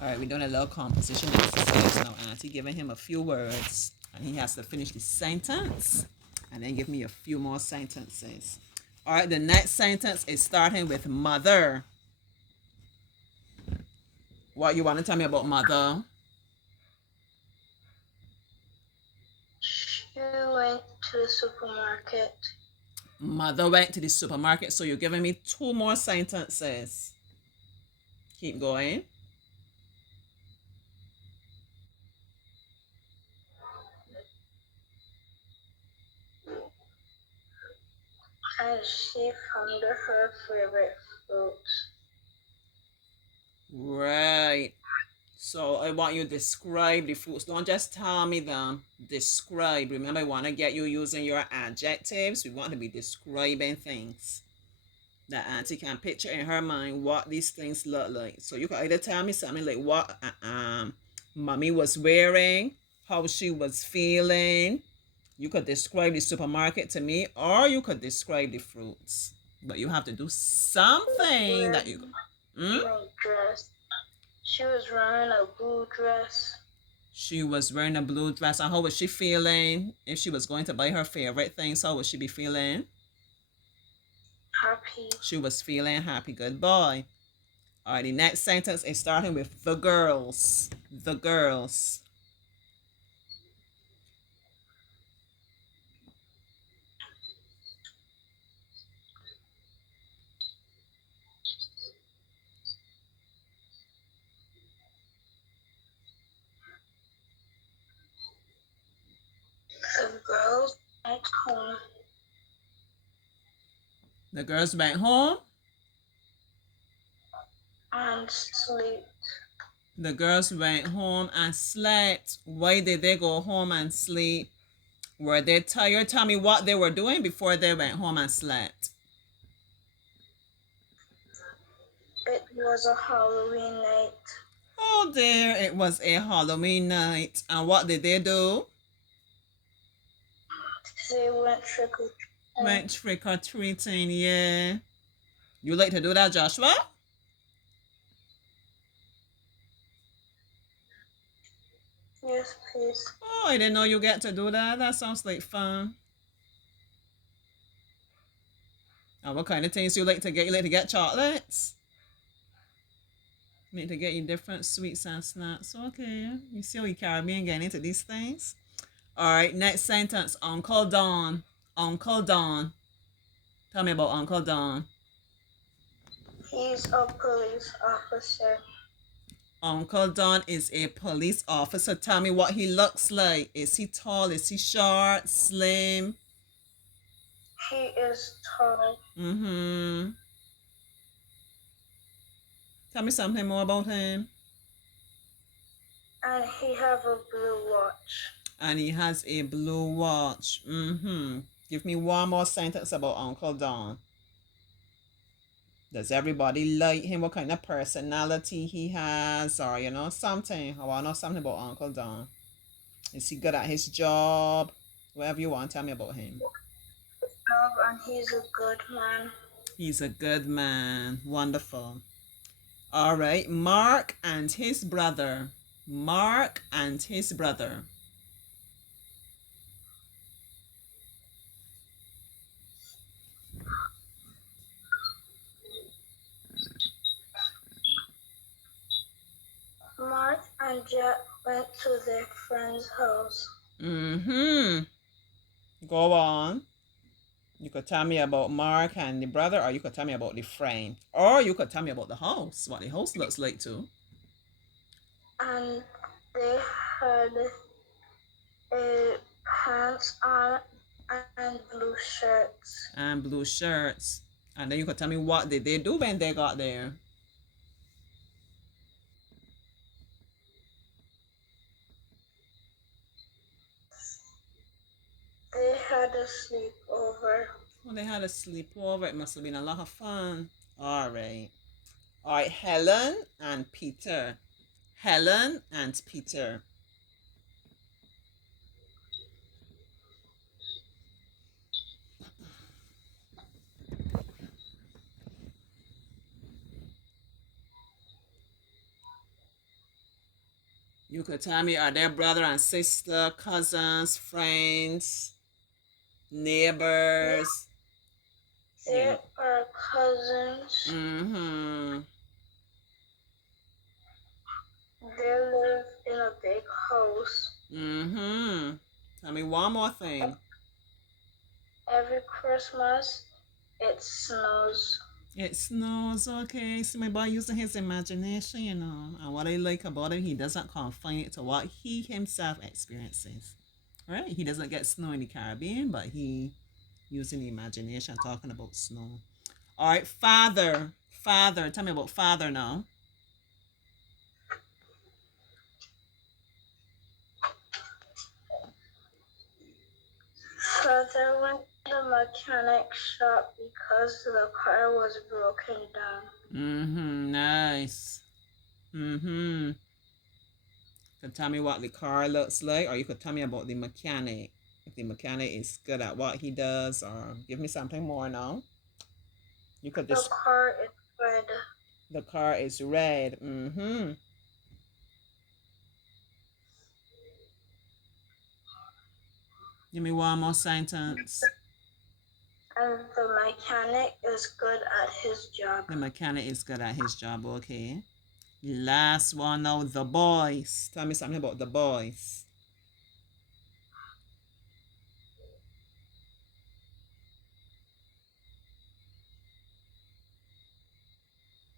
All right, we're doing a little composition exercise now. Auntie giving him a few words, and he has to finish the sentence, and then give me a few more sentences. All right, the next sentence is starting with mother. What you want to tell me about mother? She went to the supermarket. Mother went to the supermarket. So you're giving me two more sentences. Keep going. And she found her favorite fruits. Right. So I want you to describe the fruits. Don't just tell me them. Describe. Remember, I want to get you using your adjectives. We want to be describing things that Auntie can picture in her mind what these things look like. So you can either tell me something like what mommy was wearing, how she was feeling. You could describe the supermarket to me, or you could describe the fruits. But you have to do something that you. Hmm? Dress. She was wearing a blue dress. She was wearing a blue dress. And how was she feeling? If she was going to buy her favorite things, how would she be feeling? Happy. She was feeling happy. Good boy. All right, the next sentence is starting with the girls. The girls. The girls went home The girls went home. and slept. The girls went home and slept. Why did they go home and sleep? Were they tired? Tell me what they were doing before they went home and slept. It was a Halloween night. Oh dear, it was a Halloween night. And what did they do? They went trick or treating. Went trick or treating, yeah. You like to do that, Joshua? Yes, please. Oh, I didn't know you get to do that. That sounds like fun. And what kind of things you like to get? You like to get chocolates? You like to get you different sweets and snacks. Okay. You see how you Caribbean getting into these things? All right, next sentence. Uncle Don. Uncle Don. Tell me about Uncle Don. He's a police officer. Uncle Don is a police officer. Tell me what he looks like. Is he tall? Is he short? Slim? He is tall. Mm-hmm. Tell me something more about him. And he have a blue watch. And he has a blue watch. Mm-hmm. Give me one more sentence about Uncle Don. Does everybody like him? What kind of personality he has? Or, something. I want to know something about Uncle Don. Is he good at his job? Whatever you want, tell me about him. And he's a good man. He's a good man. Wonderful. All right. Mark and his brother. Mark and his brother. Mark and Jack went to their friend's house. Mm-hmm. Go on. You could tell me about Mark and the brother, or you could tell me about the friend, or you could tell me about the house, what the house looks like too. And they had a pants on and blue shirts. And blue shirts. And then you could tell me what did they do when they got there. They had a sleepover. Well, they had a sleepover. It must have been a lot of fun. All right. All right, Helen and Peter. Helen and Peter. You could tell me, are there brother and sister, cousins, friends, Yeah, neighbors? You there are cousins. mm-hmm. They live in a big house. Mm-hmm. Tell me one more thing. Every Christmas, it snows. It snows, okay. See my boy using his imagination, you know. And what I like about him, he doesn't confine it to what he himself experiences. Right? He doesn't get snow in the Caribbean, but he using the imagination talking about snow. All right, father. Father. Tell me about father now. Father went to the mechanic shop because the car was broken down. Mm-hmm. Nice. Mm-hmm. Could tell me what the car looks like, or you could tell me about the mechanic. If the mechanic is good at what he does, or give me something more now. You could The just car is red. the car is red. Mm-hmm. Give me one more sentence. And the mechanic is good at his job. The mechanic is good at his job, okay. Last one now, the boys. Tell me something about the boys.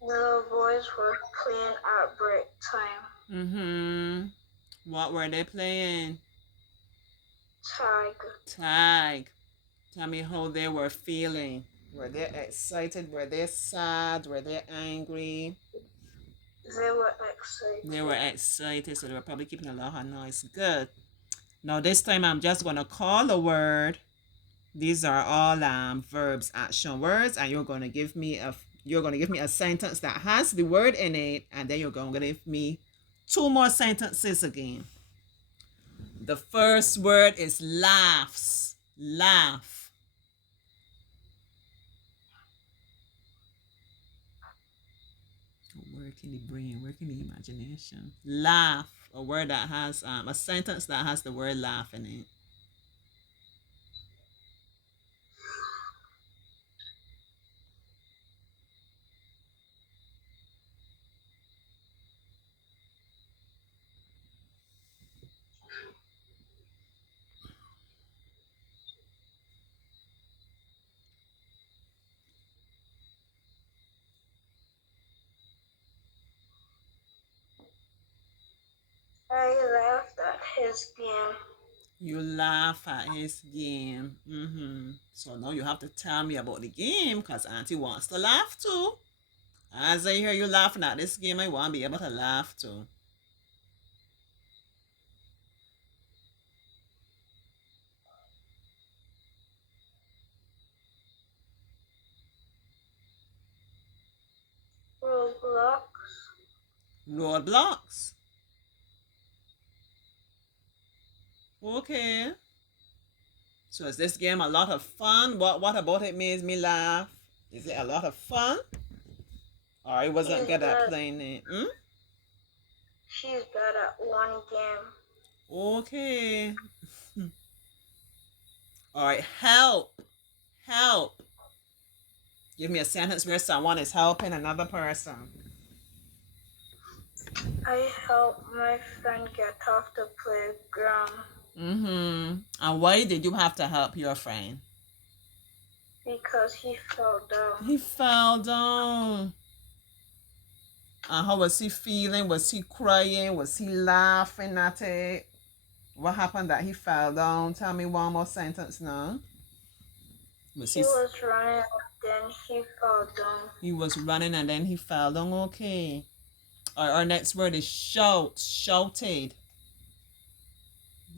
The boys were playing at break time. Mm-hmm. What were they playing? Tag. Tag. Tell me how they were feeling. Were they excited? Were they sad? Were they angry? They were excited. They were excited, so they were probably keeping a lot of noise. Good. Now this time I'm just gonna call a word. These are all verbs, action words, and you're gonna give me a sentence that has the word in it, and then you're gonna give me two more sentences again. The first word is laughs. Laugh. Work in the brain, work in the imagination. Laugh. A word that has a sentence that has the word laugh in it. I laughed at his game. You laugh at his game. So now you have to tell me about the game because Auntie wants to laugh too. As I hear you laughing at this game, I want to be able to laugh too. Roblox. Roadblocks. Okay. So is this game a lot of fun? What about it makes me laugh? Is it a lot of fun? Or I wasn't good at playing it? She's good at one game. Okay. All right. Help. Help. Give me a sentence where someone is helping another person. I helped my friend get off the playground And why did you have to help your friend? because he fell down. He fell down. And how was he feeling? Was he crying? Was he laughing at it? What happened that he fell down? Tell me one more sentence now. Was He was running, then he fell down. He was running and then he fell down. Okay. Our next word is shout. Shouted.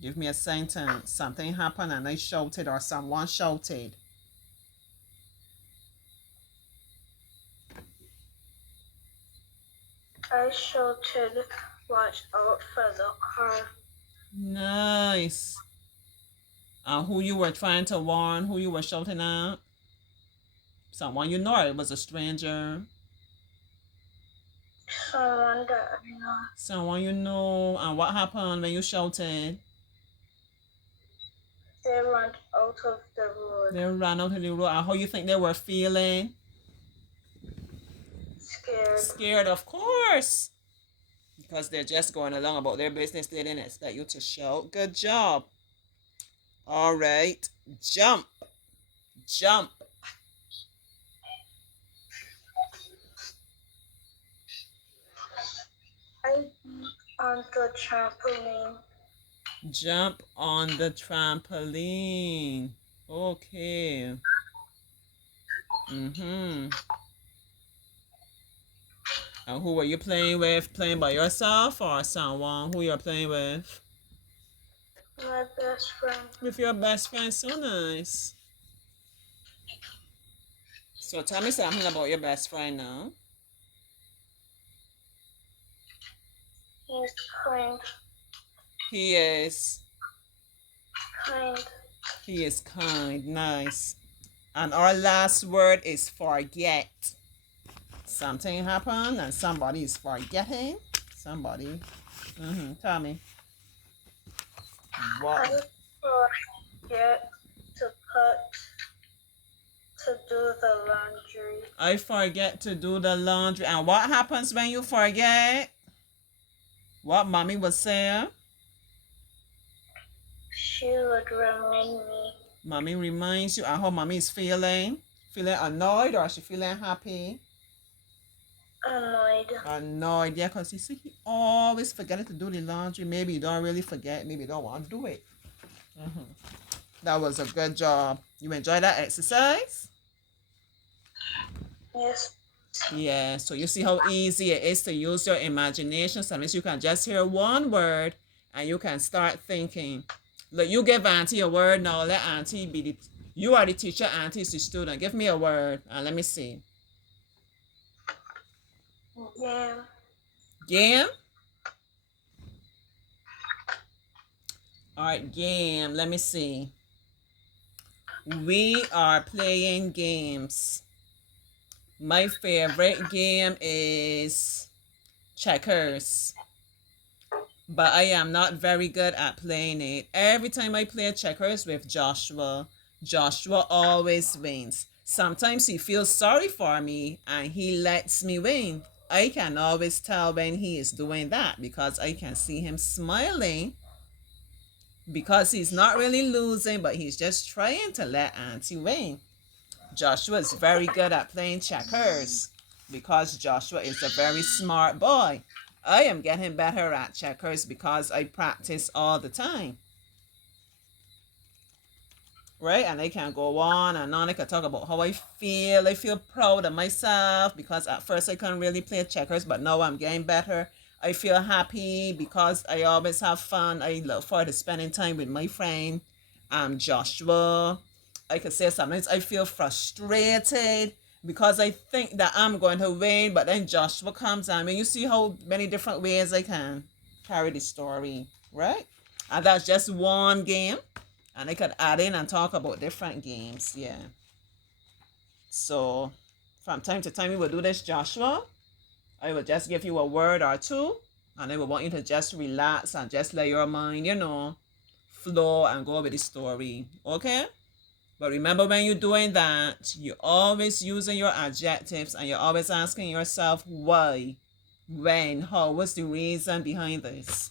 Give me a sentence. Something happened and I shouted or someone shouted. I shouted, watch out for the car. Nice. Who you were trying to warn? Who you were shouting at? Someone you know, or it was a stranger? Someone that I know. Someone you know. And what happened when you shouted? They ran out of the road. They ran out of the road. And how you think they were feeling? Scared. Scared, of course. Because they're just going along about their business. They didn't expect you to shout. Good job. All right. Jump. Jump. I on the trampoline. Jump on the trampoline. Okay. Mm-hmm. And who were you playing with? Playing by yourself or someone who you're playing with? My best friend. With your best friend. So nice. So tell me something about your best friend now. He's kind. He is. Kind. He is kind. Nice. And our last word is forget. Something happened and somebody is forgetting. Somebody. Tell me. What? I forget to do the laundry. I forget to do the laundry. And what happens when you forget? What mommy was saying? She would remind me. Mommy reminds you. And how mommy is feeling? Feeling annoyed or is she feeling happy? Annoyed. Annoyed, yeah, because you see, he always forgetting to do the laundry. Maybe you don't really forget. Maybe you don't want to do it. That was a good job. You enjoy that exercise? Yes. Yeah, so you see how easy it is to use your imagination. Sometimes you can just hear one word and you can start thinking. Look, you give Auntie a word now. Let Auntie be the... You are the teacher, Auntie is the student. Give me a word and let me see. Game. Game? All right, game. Let me see. We are playing games. My favorite game is checkers. But I am not very good at playing it. Every time I play checkers with Joshua, Joshua always wins. Sometimes he feels sorry for me and he lets me win. I can always tell when he is doing that because I can see him smiling because he's not really losing, but he's just trying to let Auntie win. Joshua is very good at playing checkers because Joshua is a very smart boy. I am getting better at checkers because I practice all the time. Right? And I can go on and on. I can talk about how I feel. I feel proud of myself because at first I couldn't really play checkers, but now I'm getting better. I feel happy because I always have fun. I look forward to spending time with my friend, Joshua. I could say sometimes I feel frustrated because I think that I'm going to win, but then Joshua comes and you see how many different ways I can carry the story, right? And that's just one game. And I could add in and talk about different games, yeah. So from time to time we will do this, Joshua. I will just give you a word or two, and I will want you to just relax and just let your mind, flow and go with the story, okay? But remember when you're doing that, you're always using your adjectives and you're always asking yourself why, when, how, what's the reason behind this?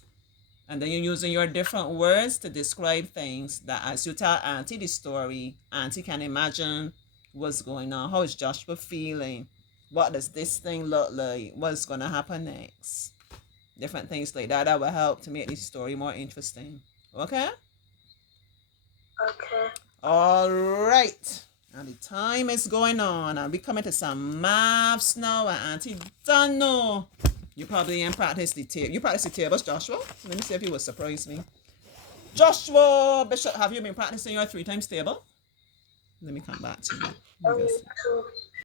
And then you're using your different words to describe things that as you tell Auntie the story, Auntie can imagine what's going on. How is Joshua feeling? What does this thing look like? What's going to happen next? Different things like that will help to make the story more interesting. Okay? Okay. All right. And the time is going on. And we're coming to some maths now. And Auntie don't know. You probably ain't practice the table. You practice the tables, Joshua? Let me see if you will surprise me. Joshua Bishop, have you been practicing your 3 times table? Let me come back to you. Only 2.